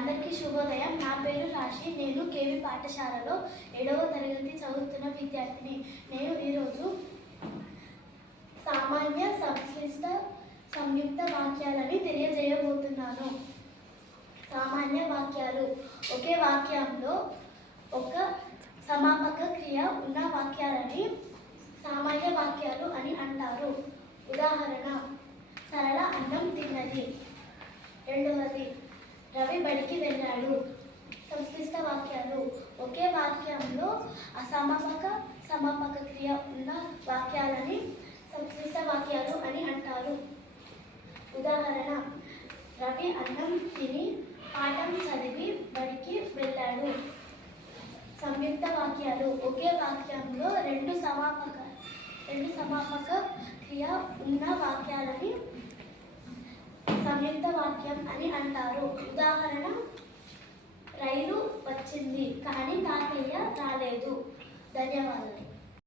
అందరికీ శుభోదయం. నా పేరు రాశి. నేను కేవి పాఠశాలలో ఏడవ తరగతి చదువుతున్న విద్యార్థిని. నేను ఈరోజు సామాన్య సంశ్లిష్ట సంయుక్త వాక్యాలని తెలియజేయబోతున్నాను. సామాన్య వాక్యాలు. ఒకే వాక్యంలో ఒక సమాపక క్రియ ఉన్న వాక్యాలని సామాన్య వాక్యాలు అని అంటారు. ఉదాహరణ సరళ అన్నం తిన్నది. రెండవది రవి బడికి వెళ్ళాడు. సంస్కృత వాక్యాలు. ఒకే వాక్యంలో అసమాపక సమాపక క్రియ ఉన్న వాక్యాలని సంస్కృత వాక్యాలు అని అంటారు. ఉదాహరణ రవి అన్నం తిని పాఠం చదివి బడికి వెళ్ళాడు. సంయుక్త వాక్యాలు. ఒకే వాక్యంలో రెండు సమాపక రెండు సమాపక క్రియ ఉన్న వాక్యాలని వాక్యం అని అంటారు. ఉదాహరణ రైలు వచ్చింది కానీ తాతయ్య రాలేదు. ధన్యవాదాలు.